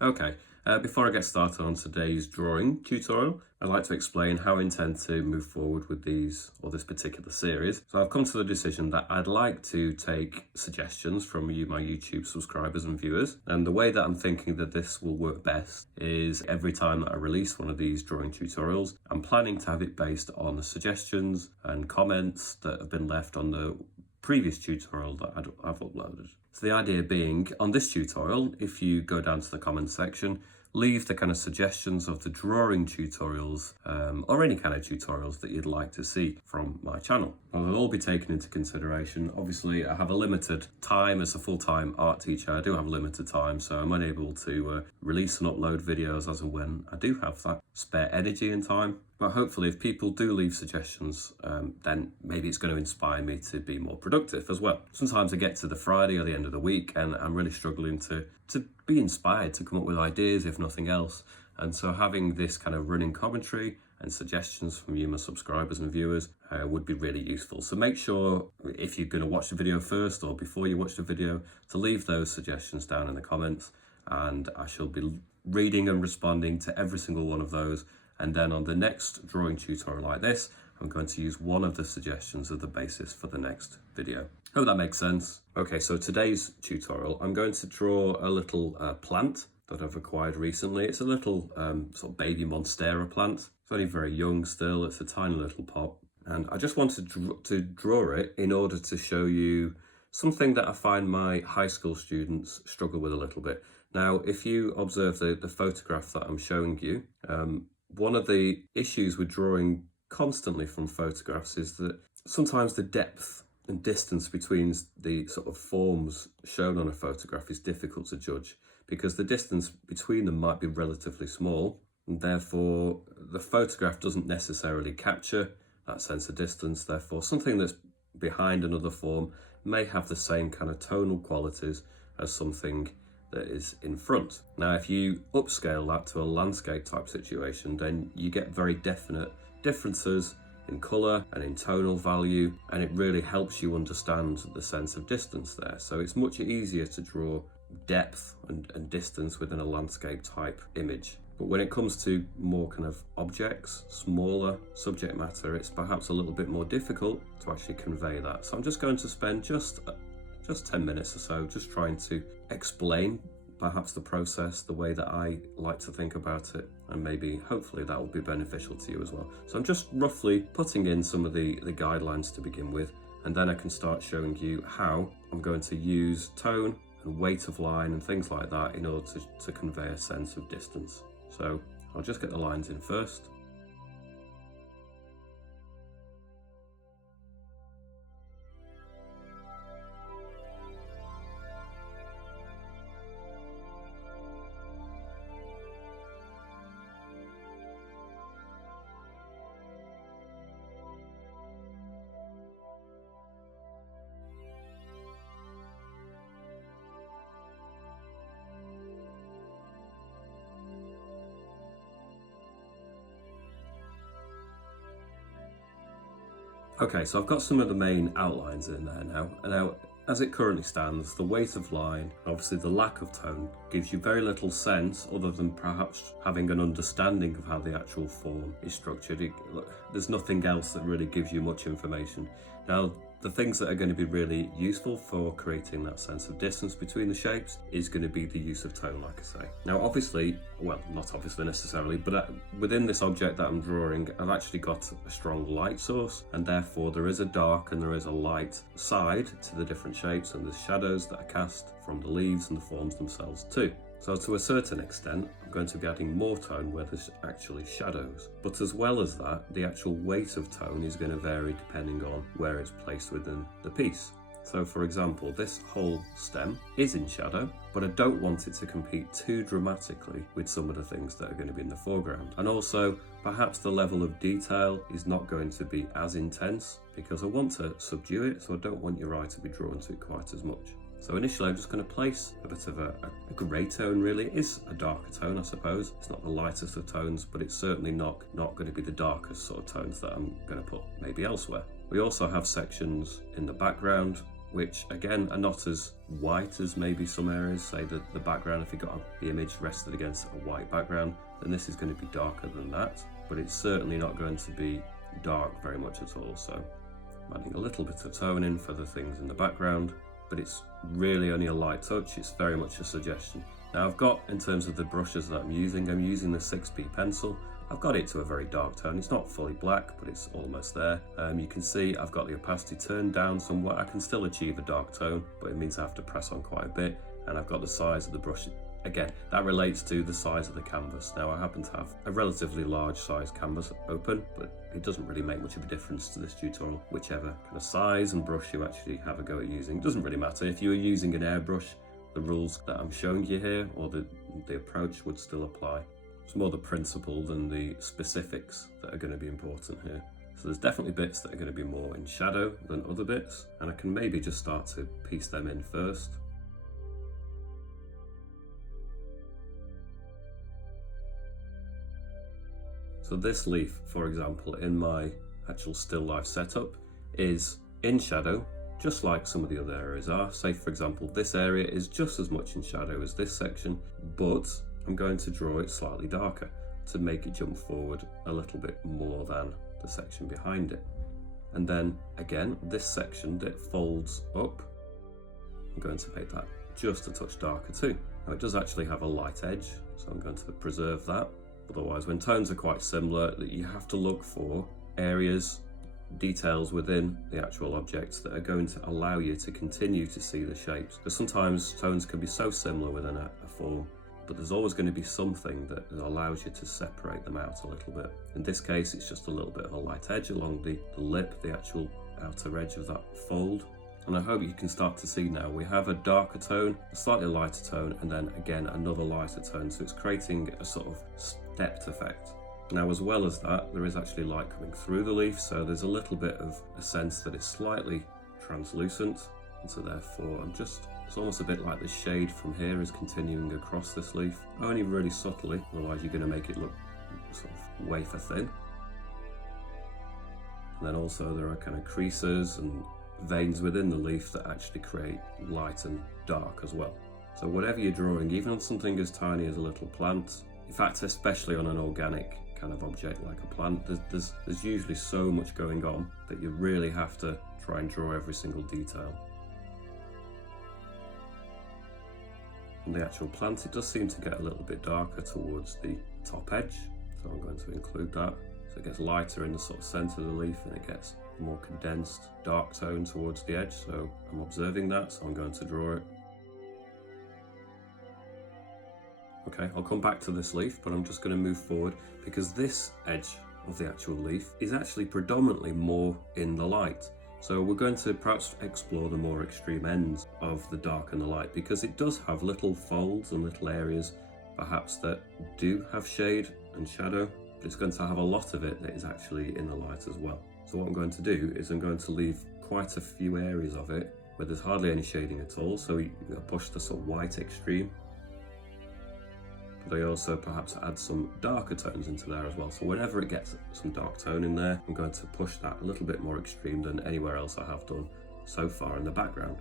Okay, before I get started on today's drawing tutorial, I'd like to explain how I intend to move forward with this particular series. So I've come to the decision that I'd like to take suggestions from you, my YouTube subscribers and viewers. And the way that I'm thinking that this will work best is every time that I release one of these drawing tutorials, I'm planning to have it based on the suggestions and comments that have been left on the previous tutorial that I've uploaded. So the idea being, on this tutorial, if you go down to the comments section, leave the kind of suggestions of the drawing tutorials or any kind of tutorials that you'd like to see from my channel. Well, they'll all be taken into consideration. Obviously, I have a limited time as a full-time art teacher. I do have limited time, so I'm unable to release and upload videos as and when I do have that spare energy and time. But hopefully, if people do leave suggestions, then maybe it's going to inspire me to be more productive as well. Sometimes I get to the Friday or the end of the week and I'm really struggling to be inspired to come up with ideas, if nothing else. And so having this kind of running commentary and suggestions from you, my subscribers and viewers, would be really useful. So make sure, if you're going to watch the video first or before you watch the video, to leave those suggestions down in the comments, and I shall be reading and responding to every single one of those. And then on the next drawing tutorial like this, I'm going to use one of the suggestions as the basis for the next video. Hope that makes sense. Okay, so today's tutorial, I'm going to draw a little plant that I've acquired recently. It's a little sort of baby monstera plant. It's only very young still. It's a tiny little pot. And I just wanted to draw it in order to show you something that I find my high school students struggle with a little bit. Now, if you observe the photograph that I'm showing you, one of the issues with drawing constantly from photographs is that sometimes the depth and distance between the sort of forms shown on a photograph is difficult to judge, because the distance between them might be relatively small, and therefore the photograph doesn't necessarily capture that sense of distance. Therefore, something that's behind another form may have the same kind of tonal qualities as something that is in front. Now, if you upscale that to a landscape type situation, then you get very definite differences in colour and in tonal value, and it really helps you understand the sense of distance there. So it's much easier to draw depth and distance within a landscape type image. But when it comes to more kind of objects, smaller subject matter, it's perhaps a little bit more difficult to actually convey that. So I'm just going to spend just 10 minutes or so just trying to explain perhaps the process, the way that I like to think about it, and maybe hopefully that will be beneficial to you as well. So I'm just roughly putting in some of the guidelines to begin with, and then I can start showing you how I'm going to use tone and weight of line and things like that in order to convey a sense of distance. So I'll just get the lines in first. Okay, so I've got some of the main outlines in there now. Now, as it currently stands, the weight of line, obviously the lack of tone, gives you very little sense other than perhaps having an understanding of how the actual form is structured. There's nothing else that really gives you much information. Now, the things that are going to be really useful for creating that sense of distance between the shapes is going to be the use of tone, like I say. Now, obviously, well, not obviously necessarily, but within this object that I'm drawing, I've actually got a strong light source, and therefore there is a dark and there is a light side to the different shapes, and there's shadows that are cast from the leaves and the forms themselves too. So to a certain extent, I'm going to be adding more tone where there's actually shadows. But as well as that, the actual weight of tone is going to vary depending on where it's placed within the piece. So for example, this whole stem is in shadow, but I don't want it to compete too dramatically with some of the things that are going to be in the foreground. And also, perhaps the level of detail is not going to be as intense because I want to subdue it, so I don't want your eye to be drawn to it quite as much. So initially I'm just going to place a bit of a grey tone really. It is a darker tone, I suppose. It's not the lightest of tones, but it's certainly not going to be the darkest sort of tones that I'm going to put maybe elsewhere. We also have sections in the background which again are not as white as maybe some areas. Say the background, if you got the image rested against a white background, then this is going to be darker than that, but it's certainly not going to be dark very much at all. So I'm adding a little bit of tone in for the things in the background, but it's really only a light touch. It's very much a suggestion. Now I've got, in terms of the brushes that I'm using the 6B pencil. I've got it to a very dark tone. It's not fully black, but it's almost there. You can see I've got the opacity turned down somewhat. I can still achieve a dark tone, but it means I have to press on quite a bit. And I've got the size of the brush. Again, that relates to the size of the canvas. Now I happen to have a relatively large size canvas open, but it doesn't really make much of a difference to this tutorial. Whichever kind of size and brush you actually have a go at using, it doesn't really matter. If you were using an airbrush, the rules that I'm showing you here, or the approach, would still apply. It's more the principle than the specifics that are going to be important here. So there's definitely bits that are going to be more in shadow than other bits, and I can maybe just start to piece them in first. So this leaf, for example, in my actual still life setup, is in shadow, just like some of the other areas are. Say for example, this area is just as much in shadow as this section, but I'm going to draw it slightly darker to make it jump forward a little bit more than the section behind it. And then again, this section that folds up, I'm going to make that just a touch darker too. Now it does actually have a light edge, so I'm going to preserve that. Otherwise, when tones are quite similar, you have to look for areas, details within the actual objects that are going to allow you to continue to see the shapes. Because sometimes tones can be so similar within a form, but there's always going to be something that allows you to separate them out a little bit. In this case, it's just a little bit of a light edge along the lip, the actual outer edge of that fold. And I hope you can start to see now, we have a darker tone, a slightly lighter tone, and then again another lighter tone. So it's creating a sort of stepped effect. Now, as well as that, there is actually light coming through the leaf, so there's a little bit of a sense that it's slightly translucent, and so therefore it's almost a bit like the shade from here is continuing across this leaf, only really subtly, otherwise you're going to make it look sort of wafer thin. And then also there are kind of creases and veins within the leaf that actually create light and dark as well. So whatever you're drawing, even on something as tiny as a little plant, in fact especially on an organic kind of object like a plant, there's usually so much going on that you really have to try and draw every single detail. On the actual plant, it does seem to get a little bit darker towards the top edge, so I'm going to include that. So it gets lighter in the sort of centre of the leaf, and it gets more condensed dark tone towards the edge, so I'm observing that, so I'm going to draw it. Okay, I'll come back to this leaf, but I'm just going to move forward because this edge of the actual leaf is actually predominantly more in the light. So we're going to perhaps explore the more extreme ends of the dark and the light, because it does have little folds and little areas perhaps that do have shade and shadow, but it's going to have a lot of it that is actually in the light as well. So what I'm going to do is I'm going to leave quite a few areas of it where there's hardly any shading at all, so you push the sort of white extreme. But I also perhaps add some darker tones into there as well. So whenever it gets some dark tone in there, I'm going to push that a little bit more extreme than anywhere else I have done so far in the background.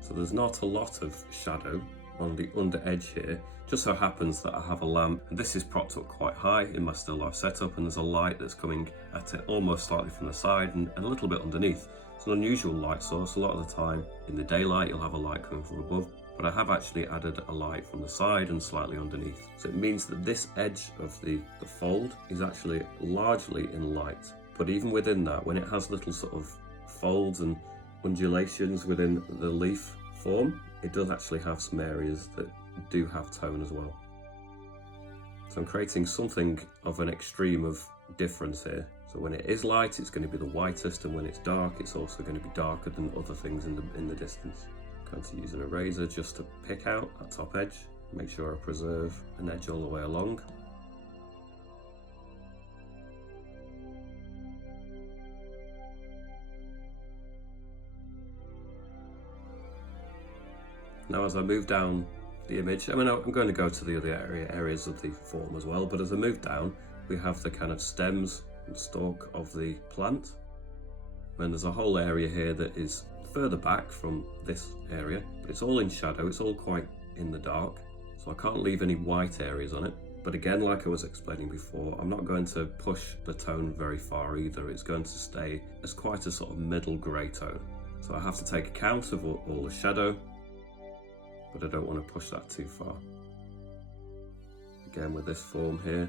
So there's not a lot of shadow on the under edge here. Just so happens that I have a lamp, and this is propped up quite high in my still life setup, and there's a light that's coming at it almost slightly from the side and a little bit underneath. It's an unusual light source. A lot of the time in the daylight you'll have a light coming from above, but I have actually added a light from the side and slightly underneath. So it means that this edge of the fold is actually largely in light. But even within that, when it has little sort of folds and undulations within the leaf form, it does actually have some areas that do have tone as well. So I'm creating something of an extreme of difference here. So when it is light, it's going to be the whitest, and when it's dark, it's also going to be darker than other things in the distance. I'm going to use an eraser just to pick out that top edge, make sure I preserve an edge all the way along. Now as I move down the image, I'm going to go to the other areas of the form as well, but as I move down, we have the kind of stems and stalk of the plant. And there's a whole area here that is further back from this area, but it's all in shadow, it's all quite in the dark, so I can't leave any white areas on it. But again, like I was explaining before, I'm not going to push the tone very far either. It's going to stay as quite a sort of middle grey tone. So I have to take account of all the shadow, but I don't want to push that too far. Again, with this form here.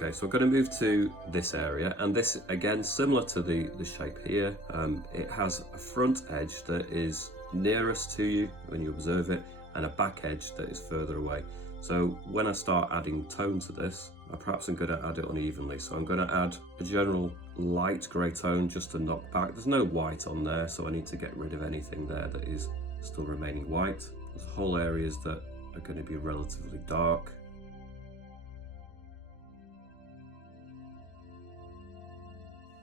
Okay, so I'm going to move to this area, and this, again, similar to the shape here, it has a front edge that is nearest to you when you observe it, and a back edge that is further away. So when I start adding tone to this, perhaps I'm going to add it unevenly. So I'm going to add a general light grey tone just to knock back. There's no white on there, so I need to get rid of anything there that is still remaining white. There's whole areas that are going to be relatively dark.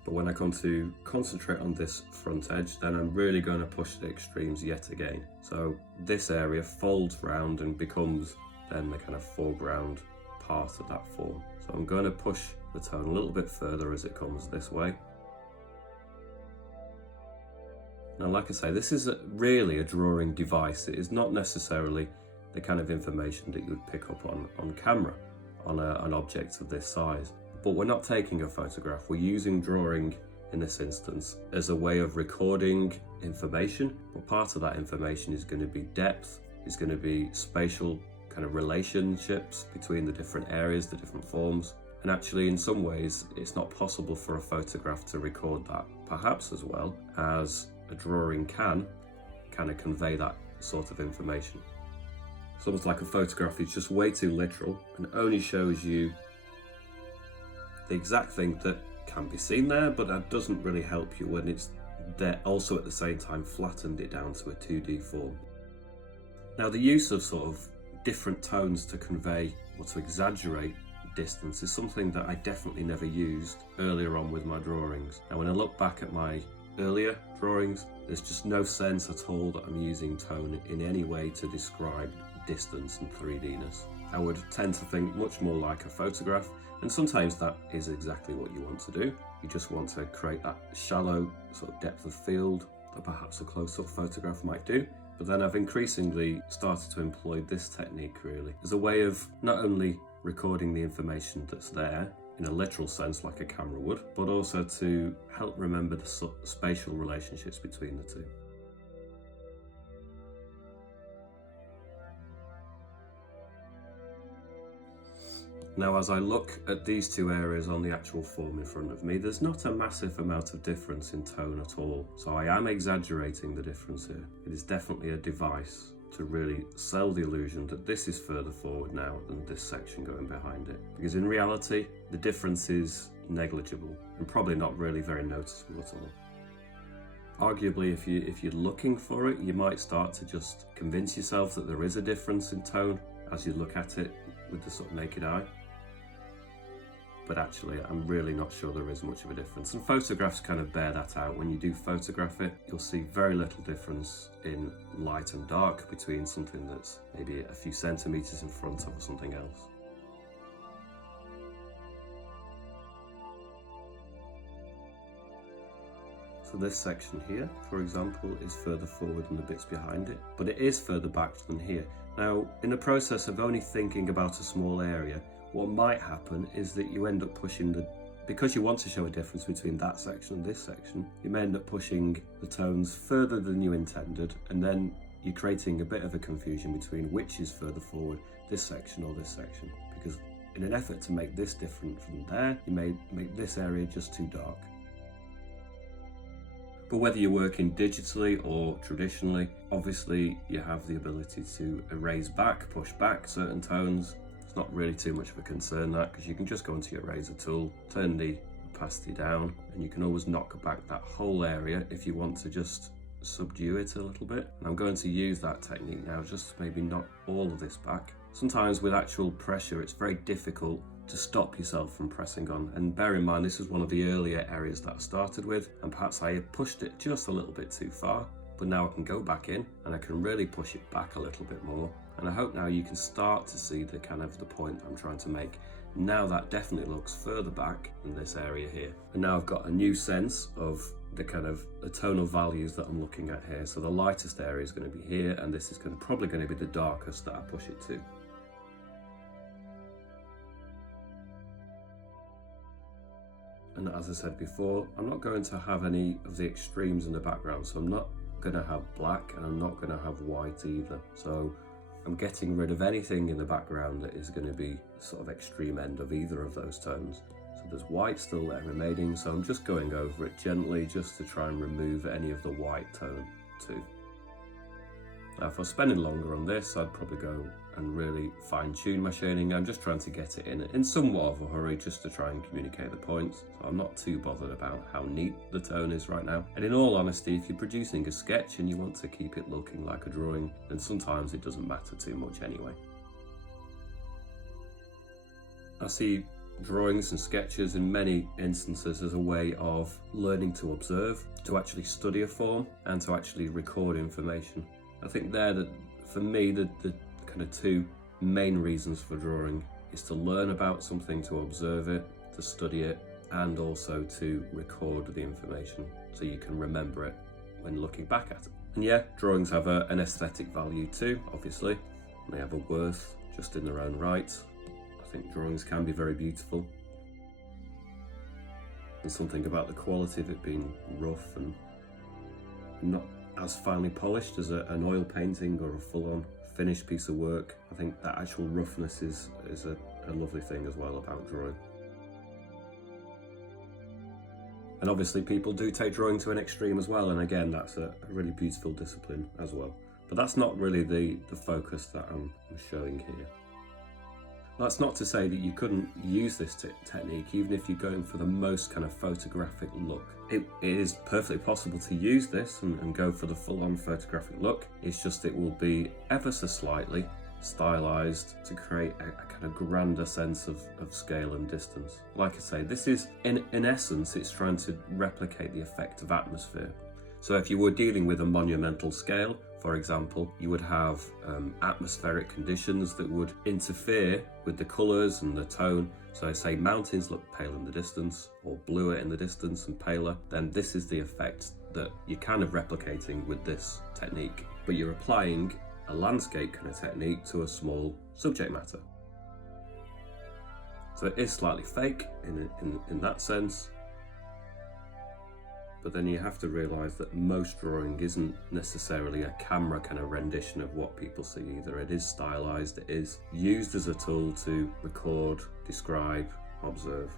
But when I come to concentrate on this front edge, then I'm really going to push the extremes yet again. So this area folds round and becomes then the kind of foreground part of that form. So I'm going to push the tone a little bit further as it comes this way. Now, like I say, this is really a drawing device. It is not necessarily the kind of information that you would pick up on camera on an object of this size. But we're not taking a photograph, we're using drawing in this instance as a way of recording information. But part of that information is going to be depth, is going to be spatial kind of relationships between the different areas, the different forms. And actually, in some ways, it's not possible for a photograph to record that, perhaps as well as a drawing can kind of convey that sort of information. It's almost like a photograph is just way too literal and only shows you the exact thing that can be seen there, but that doesn't really help you when it's there also at the same time flattened it down to a 2D form. Now, the use of sort of different tones to convey or to exaggerate distance is something that I definitely never used earlier on with my drawings. Now, when I look back at my earlier drawings, there's just no sense at all that I'm using tone in any way to describe distance and 3D-ness. I would tend to think much more like a photograph, and sometimes that is exactly what you want to do. You just want to create that shallow sort of depth of field that perhaps a close-up photograph might do. But then I've increasingly started to employ this technique really as a way of not only recording the information that's there in a literal sense like a camera would, but also to help remember the spatial relationships between the two. Now, as I look at these two areas on the actual form in front of me, there's not a massive amount of difference in tone at all. So I am exaggerating the difference here. It is definitely a device to really sell the illusion that this is further forward now than this section going behind it. Because in reality, the difference is negligible and probably not really very noticeable at all. Arguably, if you're looking for it, you might start to just convince yourself that there is a difference in tone as you look at it with the sort of naked eye. But actually, I'm really not sure there is much of a difference. And photographs kind of bear that out. When you do photograph it, you'll see very little difference in light and dark between something that's maybe a few centimeters in front of something else. So this section here, for example, is further forward than the bits behind it, but it is further back than here. Now, in the process of only thinking about a small area, what might happen is that you end up pushing because you want to show a difference between that section and this section, you may end up pushing the tones further than you intended, and then you're creating a bit of a confusion between which is further forward, this section or this section. Because in an effort to make this different from there, you may make this area just too dark. But whether you're working digitally or traditionally, obviously you have the ability to erase back, push back certain tones. It's not really too much of a concern that, because you can just go into your eraser tool, turn the opacity down, and you can always knock back that whole area if you want to just subdue it a little bit. And I'm going to use that technique now, just to maybe knock all of this back. Sometimes with actual pressure, it's very difficult to stop yourself from pressing on. And bear in mind, this is one of the earlier areas that I started with, and perhaps I pushed it just a little bit too far, but now I can go back in and I can really push it back a little bit more. And I hope now you can start to see the point I'm trying to make. Now that definitely looks further back in this area here. And now I've got a new sense of the tonal values that I'm looking at here. So the lightest area is going to be here, and this is probably going to be the darkest that I push it to. And as I said before, I'm not going to have any of the extremes in the background. So I'm not going to have black and I'm not going to have white either. So I'm getting rid of anything in the background that is going to be sort of extreme end of either of those tones. So there's white still there remaining, so I'm just going over it gently just to try and remove any of the white tone too. Now if I was spending longer on this, I'd probably go and really fine tune my shading. I'm just trying to get it in somewhat of a hurry just to try and communicate the points. So I'm not too bothered about how neat the tone is right now. And in all honesty, if you're producing a sketch and you want to keep it looking like a drawing, then sometimes it doesn't matter too much anyway. I see drawings and sketches in many instances as a way of learning to observe, to actually study a form, and to actually record information. I think for me, the kind of two main reasons for drawing is to learn about something, to observe it, to study it, and also to record the information so you can remember it when looking back at it. And yeah, drawings have an aesthetic value too, obviously. They have a worth just in their own right. I think drawings can be very beautiful. There's something about the quality of it being rough and not as finely polished as an oil painting or a full-on finished piece of work. I think that actual roughness is a lovely thing as well about drawing. And obviously people do take drawing to an extreme as well, and again that's a really beautiful discipline as well. But that's not really the focus that I'm showing here. That's not to say that you couldn't use this technique even if you're going for the most kind of photographic look. It is perfectly possible to use this and go for the full-on photographic look. It's just it will be ever so slightly stylized to create a kind of grander sense of scale and distance. Like I say, this is in essence, it's trying to replicate the effect of atmosphere. So if you were dealing with a monumental scale, for example, you would have atmospheric conditions that would interfere with the colours and the tone. So say mountains look pale in the distance, or bluer in the distance and paler, then this is the effect that you're kind of replicating with this technique. But you're applying a landscape kind of technique to a small subject matter. So it is slightly fake in that sense. But then you have to realise that most drawing isn't necessarily a camera kind of rendition of what people see either. It is stylised, it is used as a tool to record, describe, observe.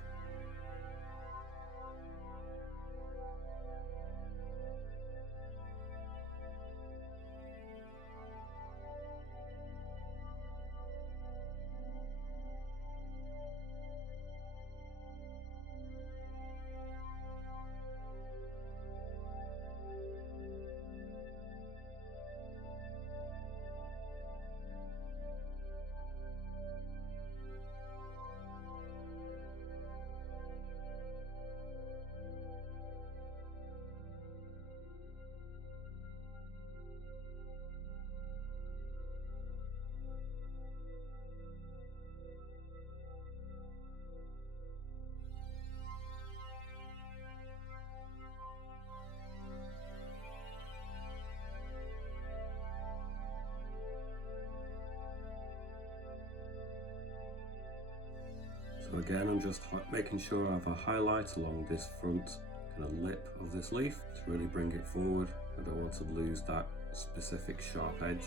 So again, I'm just making sure I have a highlight along this front kind of lip of this leaf to really bring it forward. I don't want to lose that specific sharp edge.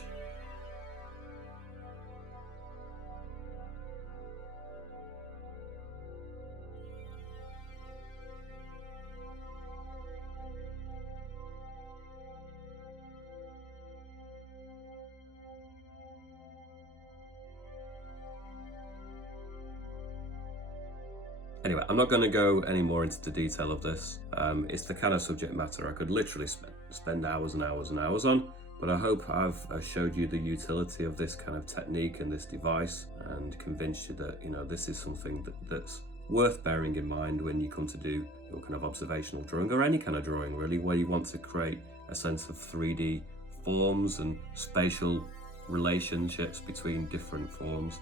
Anyway, I'm not going to go any more into the detail of this. It's the kind of subject matter I could literally spend hours and hours and hours on. But I hope I've showed you the utility of this kind of technique and this device, and convinced you that, you know, this is something that's worth bearing in mind when you come to do your kind of observational drawing, or any kind of drawing really, where you want to create a sense of 3D forms and spatial relationships between different forms.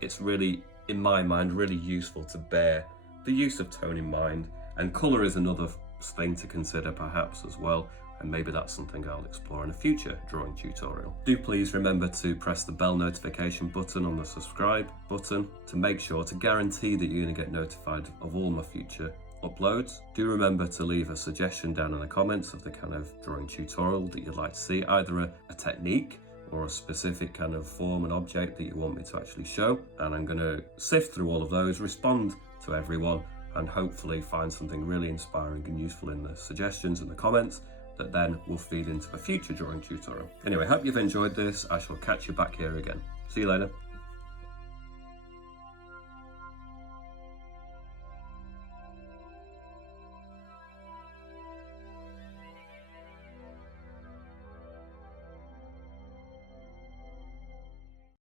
It's really, in my mind, really useful to bear the use of tone in mind, and colour is another thing to consider perhaps as well, and maybe that's something I'll explore in a future drawing tutorial. Do please remember to press the bell notification button on the subscribe button to make sure to guarantee that you're going to get notified of all my future uploads. Do remember to leave a suggestion down in the comments of the kind of drawing tutorial that you'd like to see, either a technique or a specific kind of form and object that you want me to actually show, and I'm going to sift through all of those, respond to everyone, and hopefully find something really inspiring and useful in the suggestions and the comments that then will feed into a future drawing tutorial. Anyway, hope you've enjoyed this. I shall catch you back here again. See you later.